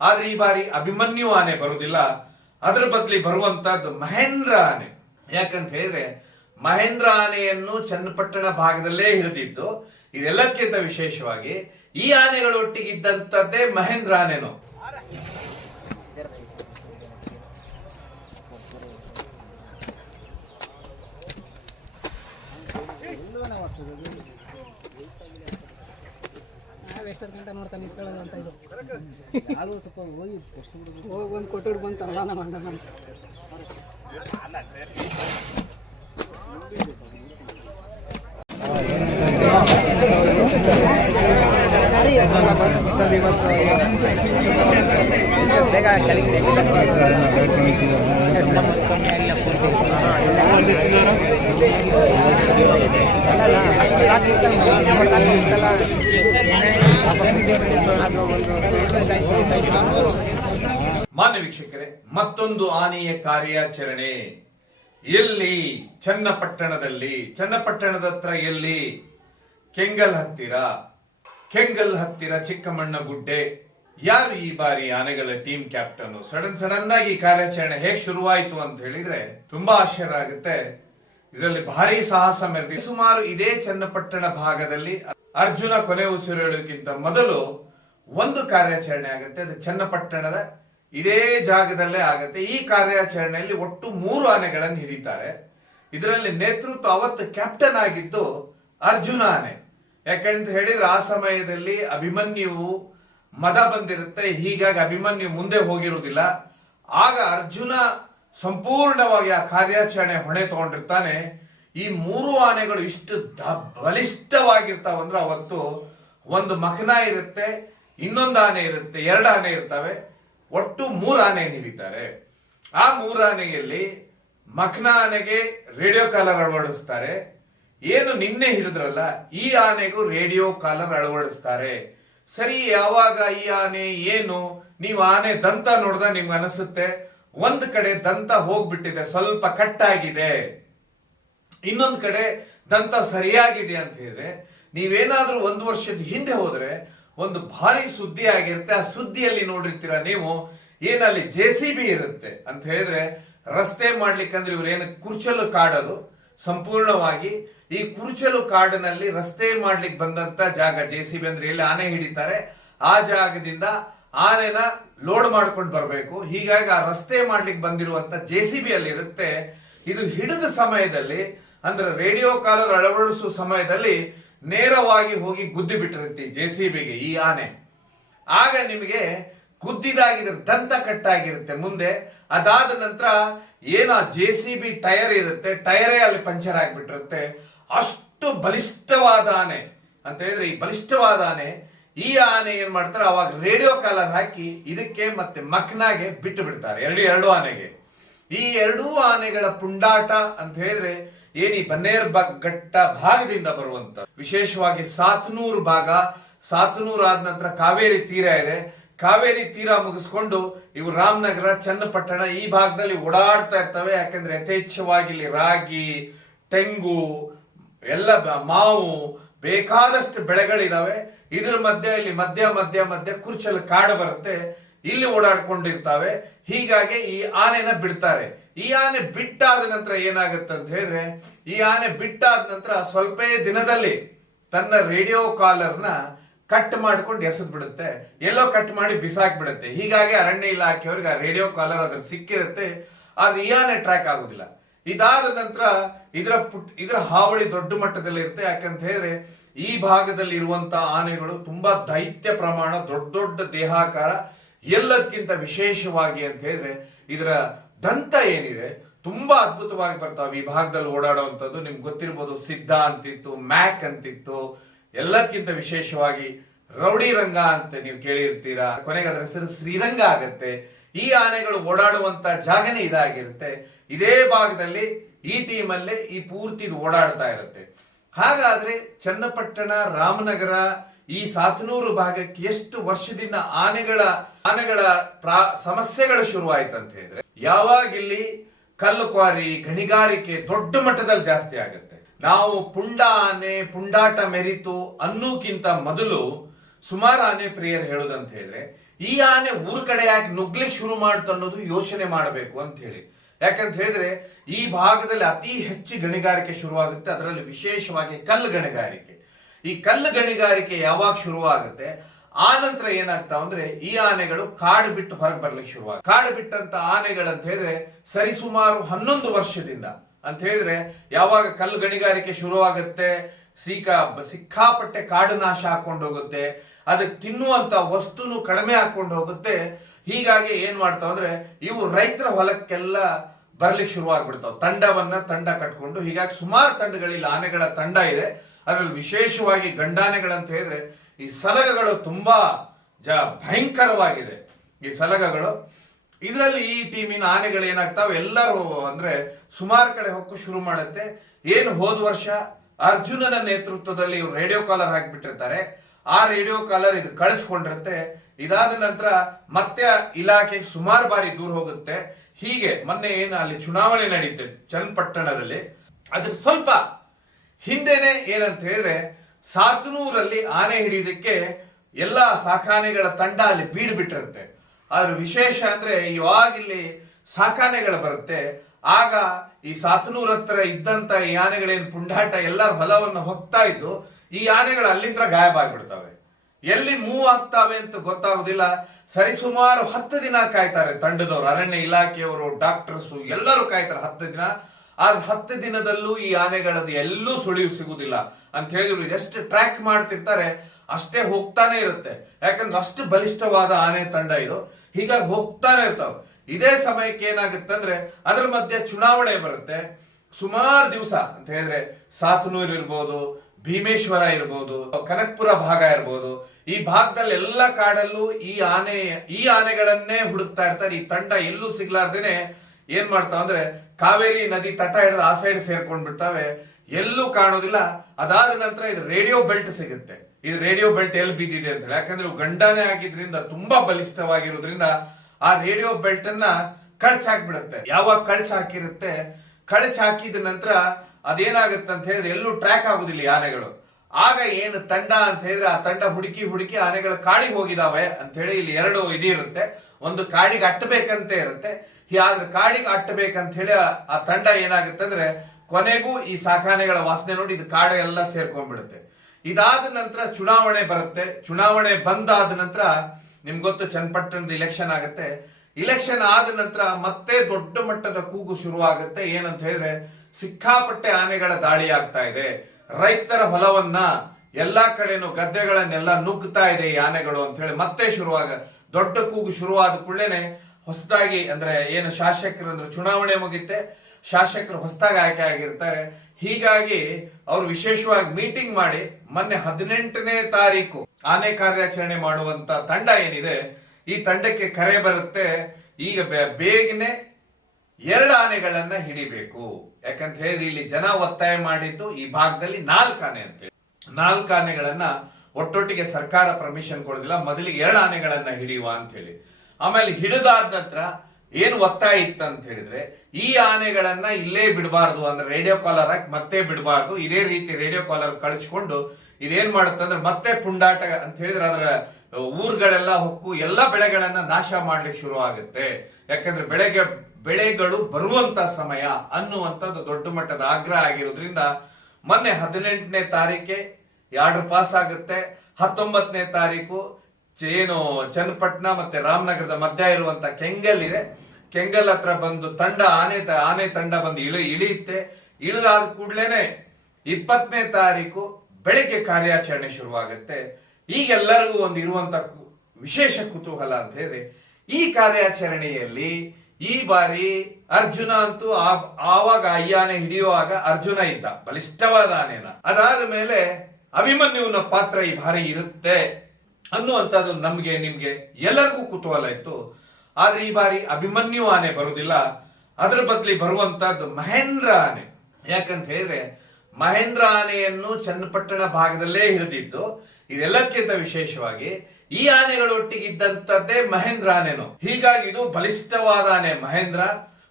ಆದ್ರೆ ಈ ಬಾರಿ ಅಭಿಮನ್ಯು ಆನೆ ಬರುವುದಿಲ್ಲ, ಅದ್ರ ಬದಲಿ ಬರುವಂತದ್ದು ಮಹೇಂದ್ರ ಆನೆ. ಯಾಕಂತ ಹೇಳಿದ್ರೆ ಮಹೇಂದ್ರ ಆನೆಯನ್ನು ಚನ್ನಪಟ್ಟಣ ಭಾಗದಲ್ಲೇ ಹಿಡಿದಿದ್ದು. ಇದೆಲ್ಲಕ್ಕಿಂತ ವಿಶೇಷವಾಗಿ ಈ ಆನೆಗಳು ಒಟ್ಟಿಗಿದ್ದಂತದ್ದೇ ಮಹೇಂದ್ರ ಆನೆನು. ಗಂಟೆ ನೋಡ್ತಾನೆ ಇಸ್ಕೊಳ್ಳೋದು ಅಂತ ಇದು ಅದು ಸ್ವಲ್ಪ ಹೋಗಿ ಒಂದು ಕೊಟ್ಟು ಬಂದು ಸಮಾಧಾನ ಮಾಡೋಣ. ಬೇಗ ಮಾನ್ಯ ವೀಕ್ಷಕರೇ, ಮತ್ತೊಂದು ಆನೆಯ ಕಾರ್ಯಾಚರಣೆ ಎಲ್ಲಿ? ಚನ್ನಪಟ್ಟಣದಲ್ಲಿ. ಚನ್ನಪಟ್ಟಣದ ಹತ್ರ ಎಲ್ಲಿ? ಕೆಂಗಲ್ ಹತ್ತಿರ ಚಿಕ್ಕಮಣ್ಣಗುಡ್ಡೆ. ಯಾರು ಈ ಬಾರಿ ಆನೆಗಳ ಟೀಮ್ ಕ್ಯಾಪ್ಟನ್? ಸಡನ್ ಆಗಿ ಕಾರ್ಯಾಚರಣೆ ಹೇಗೆ ಶುರುವಾಯಿತು ಅಂತ ಹೇಳಿದ್ರೆ ತುಂಬಾ ಆಶ್ಚರ್ಯ ಆಗುತ್ತೆ. ಇದರಲ್ಲಿ ಭಾರಿ ಸಾಹಸ ಮೆರೆದಿ ಸುಮಾರು ಇದೇ ಚನ್ನಪಟ್ಟಣ ಭಾಗದಲ್ಲಿ ಅರ್ಜುನ ಕೊನೆ ಉಸಿರೆಳೋಕ್ಕಿಂತ ಮೊದಲು ಒಂದು ಕಾರ್ಯಾಚರಣೆ ಆಗುತ್ತೆ. ಅದು ಚನ್ನಪಟ್ಟಣದ ಇದೇ ಜಾಗದಲ್ಲೇ ಆಗುತ್ತೆ. ಈ ಕಾರ್ಯಾಚರಣೆಯಲ್ಲಿ ಒಟ್ಟು 3 ಆನೆಗಳನ್ನು ಹಿಡಿತಾರೆ. ಇದರಲ್ಲಿ ನೇತೃತ್ವ ಅವತ್ತು ಕ್ಯಾಪ್ಟನ್ ಆಗಿದ್ದು ಅರ್ಜುನ ಆನೆ. ಯಾಕಂತ ಹೇಳಿದ್ರೆ ಆ ಸಮಯದಲ್ಲಿ ಅಭಿಮನ್ಯು ಮದ ಬಂದಿರುತ್ತೆ, ಹೀಗಾಗಿ ಅಭಿಮನ್ಯು ಮುಂದೆ ಹೋಗಿರುವುದಿಲ್ಲ. ಆಗ ಅರ್ಜುನ ಸಂಪೂರ್ಣವಾಗಿ ಆ ಕಾರ್ಯಾಚರಣೆ ಹೊಣೆ ತಗೊಂಡಿರ್ತಾನೆ. ಈ 3 ಆನೆಗಳು ಇಷ್ಟು ಬಲಿಷ್ಠವಾಗಿರ್ತಾವಂದ್ರೆ ಅವತ್ತು ಒಂದು ಮಖನ ಇರುತ್ತೆ, ಇನ್ನೊಂದು ಆನೆ ಇರುತ್ತೆ, 2 ಆನೆ ಇರ್ತವೆ, ಒಟ್ಟು 3 ಆನೆ ಹಿಡಿತಾರೆ. ಆ 3 ಆನೆಯಲ್ಲಿ ಮಖನ ಆನೆಗೆ ರೇಡಿಯೋ ಕಾಲರ್ ಅಳವಡಿಸ್ತಾರೆ. ಏನು ನಿನ್ನೆ ಹಿಡಿದ್ರಲ್ಲ ಈ ಆನೆಗೂ ರೇಡಿಯೋ ಕಾಲರ್ ಅಳವಡಿಸ್ತಾರೆ. ಸರಿ, ಯಾವಾಗ ಈ ಆನೆ ಏನು? ನೀವು ಆನೆ ದಂತ ನೋಡ್ದ ನಿಮ್ಗೆ ಅನಿಸುತ್ತೆ ಒಂದ್ ಕಡೆ ದಂತ ಹೋಗ್ಬಿಟ್ಟಿದೆ, ಸ್ವಲ್ಪ ಕಟ್ಟಾಗಿದೆ, ಇನ್ನೊಂದ್ ಕಡೆ ದಂತ ಸರಿಯಾಗಿದೆ ಅಂತ ಹೇಳಿದ್ರೆ ನೀವೇನಾದ್ರೂ 1 ವರ್ಷದ ಹಿಂದೆ ಹೋದ್ರೆ ಒಂದು ಭಾರಿ ಸುದ್ದಿ ಆಗಿರುತ್ತೆ. ಆ ಸುದ್ದಿಯಲ್ಲಿ ನೋಡಿರ್ತೀರ ನೀವು, ಏನಲ್ಲಿ JCB ಇರುತ್ತೆ ಅಂತ ಹೇಳಿದ್ರೆ ರಸ್ತೆ ಮಾಡ್ಲಿಕ್ಕಂದ್ರೆ ಇವ್ರು ಏನು ಕುರ್ಚಲು ಕಾಡೋದು ಸಂಪೂರ್ಣವಾಗಿ ಈ ಕುರ್ಚಲು ಕಾಡಿನಲ್ಲಿ ರಸ್ತೆ ಮಾಡ್ಲಿಕ್ಕೆ ಬಂದಂತ ಜಾಗ JCB ಅಂದ್ರೆ ಎಲ್ಲಿ ಆನೆ ಹಿಡಿತಾರೆ ಆ ಜಾಗದಿಂದ ಆನೆನ ಲೋಡ್ ಮಾಡ್ಕೊಂಡು ಬರಬೇಕು. ಹೀಗಾಗಿ ಆ ರಸ್ತೆ ಮಾಡ್ಲಿಕ್ಕೆ ಬಂದಿರುವಂತ JCB ಅಲ್ಲಿ ಇರುತ್ತೆ. ಇದು ಹಿಡಿದ ಸಮಯದಲ್ಲಿ ಅಂದ್ರೆ ರೇಡಿಯೋ ಕಾಲರ್ ಅಳವಡಿಸುವ ಸಮಯದಲ್ಲಿ ನೇರವಾಗಿ ಹೋಗಿ ಗುದ್ದಿ ಬಿಟ್ಟಿರುತ್ತೆ JCBಗೆ ಈ ಆನೆ. ಆಗ ನಿಮಗೆ ಗುದ್ದಿದಾಗಿದ್ರೆ ದಂತ ಕಟ್ಟಾಗಿರುತ್ತೆ ಮುಂದೆ. ಅದಾದ ನಂತರ ಏನ JCB ಟೈರ್ ಇರುತ್ತೆ, ಟೈರೇ ಅಲ್ಲಿ ಪಂಚರ್ ಆಗಿಬಿಟ್ಟಿರುತ್ತೆ. ಅಷ್ಟು ಬಲಿಷ್ಠವಾದ ಆನೆ ಅಂತ ಹೇಳಿದ್ರೆ ಈ ಬಲಿಷ್ಠವಾದ ಆನೆ, ಈ ಆನೆ ಏನ್ ಮಾಡ್ತಾರೆ ಅವಾಗ ರೇಡಿಯೋ ಕಾಲರ್ ಹಾಕಿ ಇದಕ್ಕೆ ಮತ್ತೆ ಮಕ್ನಾಗೆ ಬಿಟ್ಟು ಬಿಡ್ತಾರೆ, ಎರಡು ಆನೆಗೆ. ಈ 2 ಆನೆಗಳ ಪುಂಡಾಟ ಅಂತ ಹೇಳಿದ್ರೆ ಏನಿ ಬನ್ನೇರ್ ಘಟ್ಟ ಭಾಗದಿಂದ ಬರುವಂತ ವಿಶೇಷವಾಗಿ ಸಾತನೂರು ಭಾಗ. ಸಾತನೂರು ಆದ ನಂತರ ಕಾವೇರಿ ತೀರ ಇದೆ. ಕಾವೇರಿ ತೀರ ಮುಗಿಸ್ಕೊಂಡು ಇವು ರಾಮನಗರ, ಚನ್ನಪಟ್ಟಣ ಈ ಭಾಗದಲ್ಲಿ ಓಡಾಡ್ತಾ ಇರ್ತವೆ. ಯಾಕಂದ್ರೆ ಯಥೇಚ್ಛವಾಗಿ ಇಲ್ಲಿ ರಾಗಿ, ತೆಂಗು, ಎಲ್ಲ ಮಾವು ಬೇಕಾದಷ್ಟು ಬೆಳೆಗಳಿದಾವೆ. ಇದ್ರ ಮಧ್ಯೆ ಇಲ್ಲಿ ಮಧ್ಯ ಕುರ್ಚಲು ಕಾಡು ಬರುತ್ತೆ, ಇಲ್ಲಿ ಓಡಾಡ್ಕೊಂಡಿರ್ತಾವೆ. ಹೀಗಾಗಿ ಈ ಆನೆನ ಬಿಡ್ತಾರೆ. ಈ ಆನೆ ಬಿಟ್ಟಾದ ನಂತರ ಏನಾಗುತ್ತೆ ಅಂತ ಹೇಳಿದ್ರೆ ಈ ಆನೆ ಬಿಟ್ಟಾದ ನಂತರ ಸ್ವಲ್ಪ ದಿನದಲ್ಲಿ ತನ್ನ ರೇಡಿಯೋ ಕಾಲರ್ನ ಕಟ್ ಮಾಡ್ಕೊಂಡು ಎಸೆದ್ ಬಿಡುತ್ತೆ, ಎಲ್ಲೋ ಕಟ್ ಮಾಡಿ ಬಿಸಾಕ್ ಬಿಡುತ್ತೆ. ಹೀಗಾಗಿ ಅರಣ್ಯ ಇಲಾಖೆಯವ್ರಿಗೆ ಆ ರೇಡಿಯೋ ಕಾಲರ್ ಅದ್ರ ಸಿಕ್ಕಿರುತ್ತೆ, ಆದ್ರೆ ಈ ಆನೆ ಟ್ರ್ಯಾಕ್ ಆಗುದಿಲ್ಲ. ಇದಾದ ನಂತರ ಇದರ ಹಾವಳಿ ದೊಡ್ಡ ಮಟ್ಟದಲ್ಲಿ ಇರುತ್ತೆ. ಯಾಕಂತ ಹೇಳಿದ್ರೆ ಈ ಭಾಗದಲ್ಲಿ ಇರುವಂತ ಆನೆಗಳು ತುಂಬಾ ದೈತ್ಯ ಪ್ರಮಾಣ, ದೊಡ್ಡ ದೇಹಾಕಾರ. ಎಲ್ಲದಕ್ಕಿಂತ ವಿಶೇಷವಾಗಿ ಅಂತ ಹೇಳಿದ್ರೆ ಇದರ ದಂತ ಏನಿದೆ ತುಂಬಾ ಅದ್ಭುತವಾಗಿ ಬರ್ತಾವೆ. ಈ ಭಾಗದಲ್ಲಿ ಓಡಾಡುವಂಥದ್ದು ನಿಮ್ಗೆ ಗೊತ್ತಿರ್ಬೋದು, ಸಿದ್ಧ ಅಂತಿತ್ತು, ಮ್ಯಾಕ್ ಅಂತಿತ್ತು. ಎಲ್ಲಕ್ಕಿಂತ ವಿಶೇಷವಾಗಿ ರೌಡಿ ರಂಗ ಅಂತ ನೀವು ಕೇಳಿರ್ತೀರಾ, ಕೊನೆಗೆ ಅದರ ಹೆಸರು ಶ್ರೀರಂಗ ಆಗತ್ತೆ. ಈ ಆನೆಗಳು ಓಡಾಡುವಂತ ಜಾಗನೇ ಇದಾಗಿರುತ್ತೆ. ಇದೇ ಭಾಗದಲ್ಲಿ ಈ ಟೀಮಲ್ಲೇ ಈ ಪೂರ್ತಿ ಓಡಾಡ್ತಾ ಇರುತ್ತೆ. ಹಾಗಾದ್ರೆ ಚನ್ನಪಟ್ಟಣ, ರಾಮನಗರ ಈ ಸಾತನೂರು ಭಾಗಕ್ಕೆ ಎಷ್ಟು ವರ್ಷದಿಂದ ಆನೆಗಳ ಸಮಸ್ಯೆಗಳು ಶುರುವಾಯ್ತು ಅಂತ ಹೇಳಿದ್ರೆ, ಯಾವಾಗ ಇಲ್ಲಿ ಕಲ್ಲು ಕ್ವಾರಿ ಗಣಿಗಾರಿಕೆ ದೊಡ್ಡ ಮಟ್ಟದಲ್ಲಿ ಜಾಸ್ತಿ ಆಗುತ್ತೆ. ನಾವು ಪುಂಡ ಆನೆ ಪುಂಡಾಟ ಮೆರಿತು ಅನ್ನೋಕ್ಕಿಂತ ಮೊದಲು ಸುಮಾರು ಆನೆ ಪ್ರಿಯರು ಹೇಳುದಂತ ಹೇಳಿದ್ರೆ, ಈ ಆನೆ ಊರ್ ಕಡೆ ಯಾಕೆ ನುಗ್ಲಿಕ್ಕೆ ಶುರು ಮಾಡ್ತು ಅನ್ನೋದು ಯೋಚನೆ ಮಾಡಬೇಕು ಅಂತ ಹೇಳಿ. ಯಾಕಂತ ಹೇಳಿದ್ರೆ ಈ ಭಾಗದಲ್ಲಿ ಅತಿ ಹೆಚ್ಚು ಗಣಿಗಾರಿಕೆ ಶುರುವಾಗುತ್ತೆ, ಅದರಲ್ಲಿ ವಿಶೇಷವಾಗಿ ಕಲ್ಲು ಗಣಿಗಾರಿಕೆ. ಈ ಕಲ್ಲು ಗಣಿಗಾರಿಕೆ ಯಾವಾಗ ಶುರುವಾಗುತ್ತೆ, ಆ ನಂತರ ಏನಾಗ್ತಾವ ಅಂದ್ರೆ ಈ ಆನೆಗಳು ಕಾಡು ಬಿಟ್ಟು ಹೊರಗೆ ಬರ್ಲಿಕ್ಕೆ ಶುರುವಾಗ. ಕಾಡು ಬಿಟ್ಟಂತ ಆನೆಗಳಂತ ಹೇಳಿದ್ರೆ ಸರಿಸುಮಾರು 11 ವರ್ಷದಿಂದ ಅಂತ ಹೇಳಿದ್ರೆ ಯಾವಾಗ ಕಲ್ಲು ಗಣಿಗಾರಿಕೆ ಶುರುವಾಗುತ್ತೆ, ಸಿಕ್ಕಾಪಟ್ಟೆ ಕಾಡು ನಾಶ ಹಾಕೊಂಡು ಹೋಗುತ್ತೆ, ಅದಕ್ಕೆ ತಿನ್ನುವಂತ ವಸ್ತುನು ಕಡಿಮೆ ಹಾಕೊಂಡು ಹೋಗುತ್ತೆ. ಹೀಗಾಗಿ ಏನ್ ಮಾಡ್ತಾವ ಅಂದ್ರೆ ಇವು ರೈತರ ಹೊಲಕ್ಕೆಲ್ಲ ಬರ್ಲಿಕ್ಕೆ ಶುರುವಾಗ್ಬಿಡ್ತಾವ, ತಂಡ ಕಟ್ಕೊಂಡು. ಹೀಗಾಗಿ ಸುಮಾರು ತಂಡಗಳಲ್ಲಿ ಆನೆಗಳ ತಂಡ ಇದೆ. ಅದರಲ್ಲಿ ವಿಶೇಷವಾಗಿ ಗಂಡಾನೆಗಳಂತ ಹೇಳಿದ್ರೆ ಈ ಸಲಗಗಳು ತುಂಬಾ ಭಯಂಕರವಾಗಿದೆ. ಈ ಸಲಗಗಳು ಇದರಲ್ಲಿ ಈ ಟೀಮಿನ ಆನೆಗಳು ಏನಾಗ್ತಾವ, ಎಲ್ಲರೂ ಅಂದ್ರೆ ಸುಮಾರು ಕಡೆ ಹೊಕ್ಕು ಶುರು ಮಾಡುತ್ತೆ. ಏನು ಹೋದ ವರ್ಷ ಅರ್ಜುನನ ನೇತೃತ್ವದಲ್ಲಿ ಇವ್ರು ರೇಡಿಯೋ ಕಾಲರ್ ಹಾಕಿಬಿಟ್ಟಿರ್ತಾರೆ. ಆ ರೇಡಿಯೋ ಕಾಲರ್ ಇದು ಕಳಿಸ್ಕೊಂಡಿರುತ್ತೆ. ಇದಾದ ನಂತರ ಮತ್ತೆ ಇಲಾಖೆಗೆ ಸುಮಾರು ಬಾರಿ ದೂರ ಹೋಗುತ್ತೆ. ಹೀಗೆ ಮೊನ್ನೆ ಏನು ಅಲ್ಲಿ ಚುನಾವಣೆ ನಡೀತೆ ಚನ್ನಪಟ್ಟಣದಲ್ಲಿ, ಅದ್ರ ಸ್ವಲ್ಪ ಹಿಂದೆನೆ ಏನಂತ ಹೇಳಿದ್ರೆ ಸಾತನೂರಲ್ಲಿ ಆನೆ ಹಿಡಿಯೋದಕ್ಕೆ ಎಲ್ಲಾ ಸಾಕಾನೆಗಳ ತಂಡ ಅಲ್ಲಿ ಬೀಡು ಬಿಟ್ಟಿರುತ್ತೆ. ಆದ್ರೆ ವಿಶೇಷ ಅಂದ್ರೆ ಇವಾಗ ಇಲ್ಲಿ ಸಾಕಾನೆಗಳು ಬರುತ್ತೆ. ಆಗ ಈ ಸಾತನೂರ್ ಹತ್ರ ಇದ್ದಂತ ಈ ಆನೆಗಳೇನು ಪುಂಡಾಟ ಎಲ್ಲರ ಹೊಲವನ್ನು ಹೋಗ್ತಾ ಇದ್ದು, ಈ ಆನೆಗಳು ಅಲ್ಲಿಂದ ಗಾಯಬ ಆಗ್ಬಿಡ್ತವೆ. ಎಲ್ಲಿ ಮೂವ್ ಆಗ್ತಾವೆ ಅಂತ ಗೊತ್ತಾಗುದಿಲ್ಲ. ಸರಿಸುಮಾರು 10 ದಿನ ಕಾಯ್ತಾರೆ ತಂಡದವರು, ಅರಣ್ಯ ಇಲಾಖೆಯವರು, ಡಾಕ್ಟರ್ಸ್ ಎಲ್ಲರೂ ಕಾಯ್ತಾರೆ 10 ದಿನ. ಆದ್ರೆ 10 ದಿನದಲ್ಲೂ ಈ ಆನೆಗಳದ್ದು ಎಲ್ಲೂ ಸುಳಿವು ಸಿಗುದಿಲ್ಲ ಅಂತ ಹೇಳಿದ್ರು. ಎಷ್ಟು ಟ್ರ್ಯಾಕ್ ಮಾಡ್ತಿರ್ತಾರೆ ಅಷ್ಟೇ ಹೋಗ್ತಾನೆ ಇರುತ್ತೆ. ಯಾಕಂದ್ರೆ ಅಷ್ಟು ಬಲಿಷ್ಠವಾದ ಆನೆ ತಂಡ ಇದು. ಹೀಗಾಗಿ ಹೋಗ್ತಾನೆ ಇರ್ತಾವ. ಇದೇ ಸಮಯಕ್ಕೆ ಏನಾಗುತ್ತೆ ಅಂದ್ರೆ ಅದರ ಮಧ್ಯೆ ಚುನಾವಣೆ ಬರುತ್ತೆ. ಸುಮಾರು ದಿವಸ ಅಂತ ಹೇಳಿದ್ರೆ ಸಾತನೂರು ಇರ್ಬೋದು, ಭೀಮೇಶ್ವರ ಇರ್ಬೋದು, ಕನಕಪುರ ಭಾಗ ಇರ್ಬೋದು, ಈ ಭಾಗದಲ್ಲಿ ಎಲ್ಲ ಕಾಡಲ್ಲೂ ಈ ಆನೆಗಳನ್ನೇ ಹುಡುಕ್ತಾ ಇರ್ತಾರೆ. ಈ ತಂಡ ಎಲ್ಲೂ ಸಿಗ್ಲಾರ್ದೇನೆ ಏನ್ ಮಾಡ್ತಾವ ಅಂದ್ರೆ ಕಾವೇರಿ ನದಿ ತಟ ಹಿಡಿದು ಆ ಸೈಡ್ ಸೇರ್ಕೊಂಡ್ ಬಿಡ್ತಾವೆ, ಎಲ್ಲೂ ಕಾಣೋದಿಲ್ಲ. ಅದಾದ ನಂತರ ಇದು ರೇಡಿಯೋ ಬೆಲ್ಟ್ ಸಿಗುತ್ತೆ. ಇದು ರೇಡಿಯೋ ಬೆಲ್ಟ್ ಎಲ್ಲಿ ಬಿದ್ದಿದೆ ಅಂತ ಹೇಳಿ, ಯಾಕಂದ್ರೆ ಗಂಡಾನೆ ಆಗಿದ್ರಿಂದ ತುಂಬಾ ಬಲಿಷ್ಠವಾಗಿರೋದ್ರಿಂದ ಆ ರೇಡಿಯೋ ಬೆಲ್ಟ್ ಅನ್ನ ಕಳ್ಚ್ ಹಾಕ್ಬಿಡುತ್ತೆ. ಯಾವಾಗ ಕಳ್ಚ್ ಹಾಕಿರುತ್ತೆ, ಕಳ್ಚ್ ಹಾಕಿದ ನಂತರ ಅದೇನಾಗುತ್ತೆ ಅಂತ ಹೇಳಿದ್ರೆ ಎಲ್ಲೂ ಟ್ರ್ಯಾಕ್ ಆಗುದಿಲ್ಲ ಈ ಆನೆಗಳು. ಆಗ ಏನು ತಂಡ ಅಂತ ಹೇಳಿದ್ರೆ ಆ ತಂಡ ಹುಡುಕಿ ಆನೆಗಳು ಕಾಡಿಗೆ ಹೋಗಿದಾವೆ ಅಂತ ಹೇಳಿ ಇಲ್ಲಿ 2 ಇದಿರುತ್ತೆ. ಒಂದು ಕಾಡಿಗೆ ಅಟ್ಟಬೇಕಂತ ಇರುತ್ತೆ. ಆದ್ರೆ ಕಾಡಿಗೆ ಅಟ್ಟಬೇಕಂತ ಹೇಳಿ ಆ ತಂಡ ಏನಾಗುತ್ತೆ ಅಂದ್ರೆ ಕೊನೆಗೂ ಈ ಸಾಕಾನೆಗಳ ವಾಸನೆ ನೋಡಿ ಇದು ಕಾಡು ಎಲ್ಲ ಸೇರ್ಕೊಂಡ್ಬಿಡುತ್ತೆ. ಇದಾದ ನಂತರ ಚುನಾವಣೆ ಬರುತ್ತೆ. ಚುನಾವಣೆ ಬಂದಾದ ನಂತರ ನಿಮ್ಗೆ ಗೊತ್ತು ಚನ್ನಪಟ್ಟಣದ ಇಲೆಕ್ಷನ್ ಆಗುತ್ತೆ. ಇಲೆಕ್ಷನ್ ಆದ ನಂತರ ಮತ್ತೆ ದೊಡ್ಡ ಮಟ್ಟದ ಕೂಗು ಶುರುವಾಗುತ್ತೆ. ಏನಂತ ಹೇಳಿದ್ರೆ ಸಿಕ್ಕಾಪಟ್ಟೆ ಆನೆಗಳ ದಾಳಿ ಆಗ್ತಾ ಇದೆ, ರೈತರ ಹೊಲವನ್ನ ಎಲ್ಲಾ ಕಡೆನೂ ಗದ್ದೆಗಳನ್ನೆಲ್ಲ ನುಗ್ಗುತ್ತಾ ಇದೆ ಈ ಆನೆಗಳು ಅಂತ ಹೇಳಿ ಮತ್ತೆ ದೊಡ್ಡ ಕೂಗು ಶುರುವಾದ ಕೂಡಲೇನೆ ಹೊಸದಾಗಿ ಅಂದ್ರೆ ಏನು ಶಾಸಕರು ಅಂದ್ರೆ ಚುನಾವಣೆ ಮುಗಿತೆ, ಶಾಸಕರು ಹೊಸದಾಗಿ ಆಯ್ಕೆ ಆಗಿರ್ತಾರೆ. ಹೀಗಾಗಿ ಅವರು ವಿಶೇಷವಾಗಿ ಮೀಟಿಂಗ್ ಮಾಡಿ ಮೊನ್ನೆ 18ನೇ ತಾರೀಕು ಆನೆ ಕಾರ್ಯಾಚರಣೆ ಮಾಡುವಂತ ತಂಡ ಏನಿದೆ ಈ ತಂಡಕ್ಕೆ ಕರೆ ಬರುತ್ತೆ. ಈಗ ಬೇಗನೆ 2 ಆನೆಗಳನ್ನ ಹಿಡಿಬೇಕು. ಯಾಕಂತ ಹೇಳಿ ಇಲ್ಲಿ ಜನ ಒತ್ತಾಯ ಮಾಡಿದ್ದು ಈ ಭಾಗದಲ್ಲಿ 4 ಆನೆ ಅಂತ ಹೇಳಿ. 4 ಆನೆಗಳನ್ನ ಒಟ್ಟೊಟ್ಟಿಗೆ ಸರ್ಕಾರ ಪರ್ಮಿಷನ್ ಕೊಡೋದಿಲ್ಲ, ಮೊದಲಿಗೆ 2 ಆನೆಗಳನ್ನ ಹಿಡಿಯುವ ಅಂತ ಹೇಳಿ. ಆಮೇಲೆ ಹಿಡಿದಾದ ನಂತರ ಏನು ಒತ್ತಾಯ ಇತ್ತಂತ ಹೇಳಿದ್ರೆ ಈ ಆನೆಗಳನ್ನ ಇಲ್ಲೇ ಬಿಡಬಾರ್ದು, ಅಂದ್ರೆ ರೇಡಿಯೋ ಕಾಲರ್ ಹಾಕಿ ಮತ್ತೆ ಬಿಡಬಾರ್ದು. ಇದೇ ರೀತಿ ರೇಡಿಯೋ ಕಾಲರ್ ಕಳಿಸ್ಕೊಂಡು ಇದೇನ್ ಮಾಡುತ್ತೆ ಅಂದ್ರೆ ಮತ್ತೆ ಪುಂಡಾಟ ಅಂತ ಹೇಳಿದ್ರೆ ಅದರ ಊರುಗಳೆಲ್ಲ ಹೊಕ್ಕು ಎಲ್ಲ ಬೆಳೆಗಳನ್ನ ನಾಶ ಮಾಡ್ಲಿಕ್ಕೆ ಶುರು ಆಗುತ್ತೆ. ಯಾಕಂದ್ರೆ ಬೆಳೆಗಳು ಬರುವಂತ ಸಮಯ ಅನ್ನುವಂಥದ್ದು ದೊಡ್ಡ ಮಟ್ಟದ ಆಗ್ರಹ ಆಗಿರೋದ್ರಿಂದ ಮೊನ್ನೆ 18ನೇ ತಾರೀಕೆ ಆರ್ಡರ್ ಪಾಸ್ ಆಗುತ್ತೆ. 19ನೇ ತಾರೀಕು ಏನು ಚನ್ನಪಟ್ಟಣ ಮತ್ತೆ ರಾಮನಗರದ ಮಧ್ಯ ಇರುವಂತ ಕೆಂಗಲ್ ಇದೆ, ಕೆಂಗಲ್ ಹತ್ರ ಬಂದು ಆನೆ ತಂಡ ಬಂದು ಇಳಿಯುತ್ತೆ. ಇಳಿದಾದ ಕೂಡ್ಲೇನೆ 20ನೇ ತಾರೀಕು ಬೆಳಿಗ್ಗೆ ಕಾರ್ಯಾಚರಣೆ ಶುರುವಾಗುತ್ತೆ. ಈಗೆಲ್ಲರಿಗೂ ಒಂದು ಇರುವಂತ ವಿಶೇಷ ಕುತೂಹಲ ಅಂತ ಹೇಳಿದ್ರೆ ಈ ಕಾರ್ಯಾಚರಣೆಯಲ್ಲಿ ಈ ಬಾರಿ ಅರ್ಜುನ ಅಂತೂ ಆವಾಗ ಈ ಆನೆ ಹಿಡಿಯುವಾಗ ಅರ್ಜುನ ಇದ್ದ, ಬಲಿಷ್ಠವಾದ ಆನೆನ. ಅದಾದ ಮೇಲೆ ಅಭಿಮನ್ಯುವಿನ ಪಾತ್ರ ಈ ಬಾರಿ ಇರುತ್ತೆ ಅನ್ನುವಂಥದ್ದು ನಮ್ಗೆ ನಿಮ್ಗೆ ಎಲ್ಲರಿಗೂ ಕುತೂಹಲ ಇತ್ತು. ಆದ್ರೆ ಈ ಬಾರಿ ಅಭಿಮನ್ಯು ಆನೆ ಬರುವುದಿಲ್ಲ, ಅದ್ರ ಬದಲಿ ಬರುವಂತದ್ದು ಮಹೇಂದ್ರ ಆನೆ. ಯಾಕಂತ ಹೇಳಿದ್ರೆ ಮಹೇಂದ್ರ ಆನೆಯನ್ನು ಚನ್ನಪಟ್ಟಣ ಭಾಗದಲ್ಲೇ ಹಿಡಿದಿದ್ದು ಇದೆಲ್ಲಕ್ಕಿಂತ ವಿಶೇಷವಾಗಿ ಈ ಆನೆಗಳೊಟ್ಟಿಗಿದ್ದಂಥದ್ದೇ ಮಹೇಂದ್ರ ಆನೆನು. ಹೀಗಾಗಿ ಇದು ಬಲಿಷ್ಠವಾದ ಆನೆ ಮಹೇಂದ್ರ.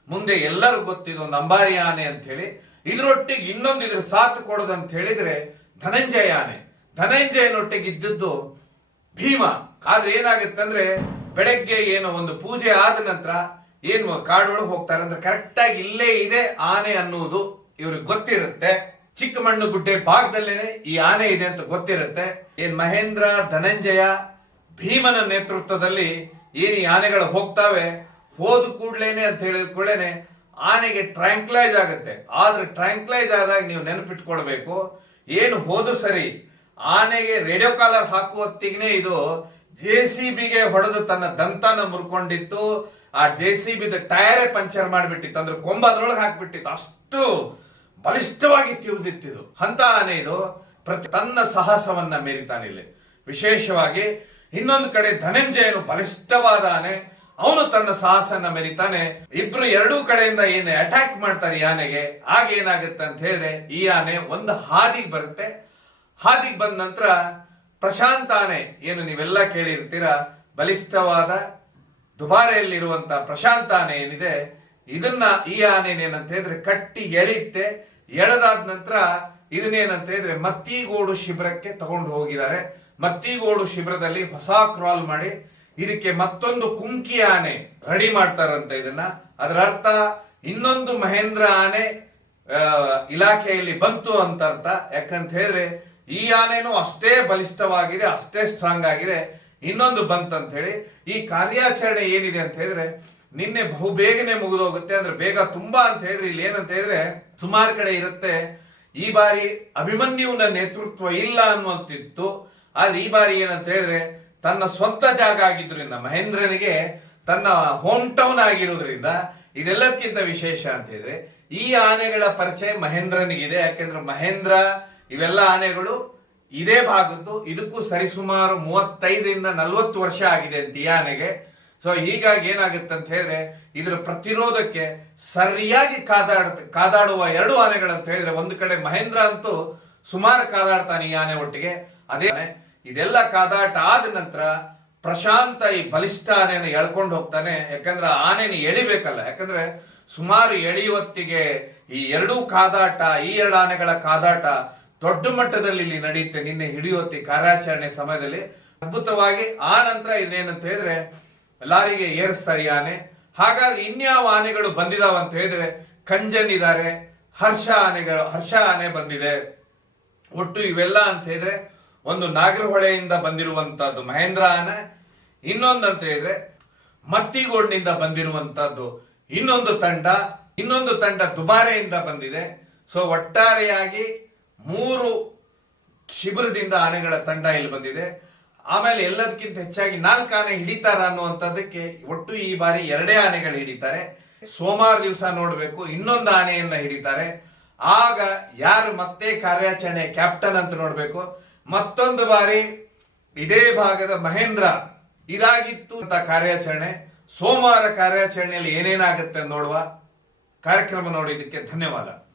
ಮುಂದೆ ಎಲ್ಲರೂ ಗೊತ್ತಿದ್ದು ಒಂದು ಅಂಬಾರಿ ಆನೆ ಅಂತ ಹೇಳಿ. ಇದರೊಟ್ಟಿಗೆ ಇನ್ನೊಂದು ಇದ್ರ ಸಾಥ್ ಕೊಡೋದಂತ ಹೇಳಿದ್ರೆ ಧನಂಜಯ ಆನೆ. ಧನಂಜಯನೊಟ್ಟಿಗೆ ಇದ್ದದ್ದು ಭೀಮ. ಆದ್ರೆ ಏನಾಗುತ್ತೆ ಅಂದ್ರೆ ಬೆಳಗ್ಗೆ ಏನೋ ಒಂದು ಪೂಜೆ ಆದ ನಂತರ ಏನು ಕಾಡೊಳಗೆ ಹೋಗ್ತಾರೆ ಅಂದ್ರೆ ಕರೆಕ್ಟ್ ಆಗಿ ಇಲ್ಲೇ ಇದೆ ಆನೆ ಅನ್ನುವುದು ಇವ್ರಿಗೆ ಗೊತ್ತಿರುತ್ತೆ. ಚಿಕ್ಕಮಣ್ಣುಗುಡ್ಡೆ ಭಾಗದಲ್ಲೇನೆ ಈ ಆನೆ ಇದೆ ಅಂತ ಗೊತ್ತಿರುತ್ತೆ. ಏನ್ ಮಹೇಂದ್ರ, ಧನಂಜಯ, ಭೀಮನ ನೇತೃತ್ವದಲ್ಲಿ ಏನ್ ಈ ಆನೆಗಳು ಹೋಗ್ತಾವೆ, ಹೋದ ಕೂಡ್ಲೇನೆ ಅಂತ ಹೇಳಿದ ಕೂಡಲೇನೆ ಆನೆಗೆ ಟ್ರ್ಯಾಂಕ್ಲೈಸ್ ಆಗುತ್ತೆ. ಆದ್ರೆ ಟ್ರ್ಯಾಂಕ್ಲೈಸ್ ಆದಾಗ ನೀವು ನೆನಪಿಟ್ಕೊಳ್ಬೇಕು, ಏನು ಹೋದು ಸರಿ ಆನೆಗೆ ರೇಡಿಯೋ ಕಾಲರ್ ಹಾಕುವತ್ತಿಗೆ ಇದು JCBಗೆ ಹೊಡೆದು ತನ್ನ ದಂತನ ಮುರ್ಕೊಂಡಿತ್ತು. ಆ JCB ಟೈರೇ ಪಂಚರ್ ಮಾಡಿಬಿಟ್ಟಿತ್ತು, ಅಂದ್ರೆ ಕೊಂಬ ಅದ್ರೊಳಗೆ ಹಾಕ್ಬಿಟ್ಟಿತ್ತು. ಅಷ್ಟು ಬಲಿಷ್ಠವಾಗಿ ತಿರುದಿತ್ತಿದು ಅಂತ ಆನೆ ಇದು. ತನ್ನ ಸಾಹಸವನ್ನ ಮೆರಿತಾನಿಲ್ಲಿ. ವಿಶೇಷವಾಗಿ ಇನ್ನೊಂದು ಕಡೆ ಧನಂಜಯನು ಬಲಿಷ್ಠವಾದ ಆನೆ, ಅವನು ತನ್ನ ಸಾಹಸನ ಮೆರಿತಾನೆ. ಇಬ್ರು ಎರಡೂ ಕಡೆಯಿಂದ ಏನು ಅಟ್ಯಾಕ್ ಮಾಡ್ತಾರೆ ಈ ಆನೆಗೆ. ಆಗ ಏನಾಗುತ್ತೆ ಅಂತ ಹೇಳಿದ್ರೆ ಈ ಆನೆ ಒಂದು ಹಾದಿಗೆ ಬರುತ್ತೆ. ಹಾದಿಗೆ ಬಂದ ನಂತರ ಪ್ರಶಾಂತ ಆನೆ, ಏನು ನೀವೆಲ್ಲ ಕೇಳಿರ್ತೀರಾ, ಬಲಿಷ್ಠವಾದ ದುಬಾರೆಯಲ್ಲಿರುವಂತ ಪ್ರಶಾಂತ ಆನೆ ಏನಿದೆ, ಇದನ್ನ ಈ ಆನೆನೇನಂತ ಹೇಳಿದ್ರೆ ಕಟ್ಟಿ ಎಳೆಯುತ್ತೆ. ಎಳೆದಾದ ನಂತರ ಇದನ್ನೇನಂತ ಹೇಳಿದ್ರೆ ಮತ್ತಿಗೋಡು ಶಿಬಿರಕ್ಕೆ ತಗೊಂಡು ಹೋಗಿದ್ದಾರೆ. ಮತ್ತಿಗೋಡು ಶಿಬಿರದಲ್ಲಿ ಹೊಸ ಕ್ರಾಲ್ ಮಾಡಿ ಇದಕ್ಕೆ ಮತ್ತೊಂದು ಕುಂಕಿ ಆನೆ ರೆಡಿ ಮಾಡ್ತಾರಂತ ಇದನ್ನ. ಅದರ ಅರ್ಥ ಇನ್ನೊಂದು ಮಹೇಂದ್ರ ಆನೆ ಇಲಾಖೆಯಲ್ಲಿ ಬಂತು ಅಂತ ಅರ್ಥ. ಯಾಕಂತ ಹೇಳಿದ್ರೆ ಈ ಆನೆನೂ ಅಷ್ಟೇ ಬಲಿಷ್ಠವಾಗಿದೆ, ಅಷ್ಟೇ ಸ್ಟ್ರಾಂಗ್ ಆಗಿದೆ. ಇನ್ನೊಂದು ಬಂತಂತ ಹೇಳಿ ಈ ಕಾರ್ಯಾಚರಣೆ ಏನಿದೆ ಅಂತ ಹೇಳಿದ್ರೆ ನಿನ್ನೆ ಬಹುಬೇಗನೆ ಮುಗಿದೋಗುತ್ತೆ. ಅಂದ್ರೆ ಬೇಗ ತುಂಬಾ ಅಂತ ಹೇಳಿದ್ರೆ ಇಲ್ಲಿ ಏನಂತ ಹೇಳಿದ್ರೆ ಸುಮಾರು ಕಡೆ ಇರುತ್ತೆ. ಈ ಬಾರಿ ಅಭಿಮನ್ಯುವಿನ ನೇತೃತ್ವ ಇಲ್ಲ ಅನ್ನುವಂತಿತ್ತು. ಆದ್ರೆ ಈ ಬಾರಿ ಏನಂತ ಹೇಳಿದ್ರೆ ತನ್ನ ಸ್ವಂತ ಜಾಗ ಆಗಿದ್ರಿಂದ, ಮಹೇಂದ್ರನಿಗೆ ತನ್ನ ಹೋಮ್ ಟೌನ್ ಆಗಿರೋದ್ರಿಂದ, ಇದೆಲ್ಲಕ್ಕಿಂತ ವಿಶೇಷ ಅಂತ ಹೇಳಿದ್ರೆ ಈ ಆನೆಗಳ ಪರಿಚಯ ಮಹೇಂದ್ರನಿಗಿದೆ. ಯಾಕೆಂದ್ರೆ ಮಹೇಂದ್ರ ಇವೆಲ್ಲ ಆನೆಗಳು ಇದೇ ಭಾಗದ್ದು. ಇದಕ್ಕೂ ಸರಿಸುಮಾರು 35ರಿಂದ 40 ವರ್ಷ ಆಗಿದೆ ಅಂತ ಈ ಆನೆಗೆ. ಸೊ ಹೀಗಾಗಿ ಏನಾಗುತ್ತೆ ಅಂತ ಹೇಳಿದ್ರೆ ಇದರ ಪ್ರತಿರೋಧಕ್ಕೆ ಸರಿಯಾಗಿ ಕಾದಾಡುವ ಎರಡು ಆನೆಗಳಂತ ಹೇಳಿದ್ರೆ, ಒಂದು ಕಡೆ ಮಹೇಂದ್ರ ಅಂತೂ ಸುಮಾರು ಕಾದಾಡ್ತಾನೆ ಈ ಆನೆ ಒಟ್ಟಿಗೆ. ಅದೇ ಇದೆಲ್ಲ ಕಾದಾಟ ಆದ ನಂತರ ಪ್ರಶಾಂತ ಈ ಬಲಿಷ್ಠ ಆನೆಯನ್ನು ಎಳ್ಕೊಂಡು ಹೋಗ್ತಾನೆ. ಯಾಕಂದ್ರೆ ಆನೆನ ಎಳಿಬೇಕಲ್ಲ. ಯಾಕಂದ್ರೆ ಸುಮಾರು ಎಳೆಯುವತ್ತಿಗೆ ಈ ಎರಡೂ ಕಾದಾಟ, ಈ ಎರಡು ಆನೆಗಳ ಕಾದಾಟ ದೊಡ್ಡ ಮಟ್ಟದಲ್ಲಿ ಇಲ್ಲಿ ನಡೆಯುತ್ತೆ. ನಿನ್ನೆ ಹಿಡಿಯುವತ್ತಿ ಕಾರ್ಯಾಚರಣೆ ಸಮಯದಲ್ಲಿ ಅದ್ಭುತವಾಗಿ. ಆ ನಂತರ ಇದೇನಂತ ಹೇಳಿದ್ರೆ ಲಾರಿಗೆ ಏರಿಸ್ತಾರೆ ಈ ಆನೆ. ಹಾಗಾಗಿ ಇನ್ಯಾವ ಆನೆಗಳು ಬಂದಿದಾವ ಅಂತ ಹೇಳಿದ್ರೆ ಕಂಜನ್ ಇದ್ದಾರೆ, ಹರ್ಷ ಆನೆ ಬಂದಿದೆ. ಒಟ್ಟು ಇವೆಲ್ಲ ಅಂತ ಹೇಳಿದ್ರೆ ಒಂದು ನಾಗರಹೊಳೆಯಿಂದ ಬಂದಿರುವಂತಹದ್ದು ಮಹೇಂದ್ರ ಆನೆ, ಇನ್ನೊಂದು ಅಂತ ಹೇಳಿದ್ರೆ ಮತ್ತಿಗೋಡ್ನಿಂದ ಬಂದಿರುವಂತಹದ್ದು ಇನ್ನೊಂದು ತಂಡ ದುಬಾರೆಯಿಂದ ಬಂದಿದೆ. ಸೊ ಒಟ್ಟಾರೆಯಾಗಿ 3 ಶಿಬಿರದಿಂದ ಆನೆಗಳ ತಂಡ ಇಲ್ಲಿ ಬಂದಿದೆ. ಆಮೇಲೆ ಎಲ್ಲದಕ್ಕಿಂತ ಹೆಚ್ಚಾಗಿ 4 ಆನೆ ಹಿಡಿತಾರ ಅನ್ನುವಂಥದ್ದಕ್ಕೆ ಒಟ್ಟು ಈ ಬಾರಿ 2 ಆನೆಗಳು ಹಿಡಿತಾರೆ. ಸೋಮವಾರ ದಿವಸ ನೋಡ್ಬೇಕು ಇನ್ನೊಂದು ಆನೆಯನ್ನ ಹಿಡಿತಾರೆ. ಆಗ ಯಾರು ಮತ್ತೆ ಕಾರ್ಯಾಚರಣೆ ಕ್ಯಾಪ್ಟನ್ ಅಂತ ನೋಡ್ಬೇಕು. ಮತ್ತೊಂದು ಬಾರಿ ಇದೇ ಭಾಗದ ಮಹೇಂದ್ರ ಇದಾಗಿತ್ತು ಅಂತ ಕಾರ್ಯಾಚರಣೆ. ಸೋಮವಾರ ಕಾರ್ಯಾಚರಣೆಯಲ್ಲಿ ಏನೇನಾಗುತ್ತೆ ನೋಡುವ. ಕಾರ್ಯಕ್ರಮ ನೋಡಿದ್ದಕ್ಕೆ ಧನ್ಯವಾದ.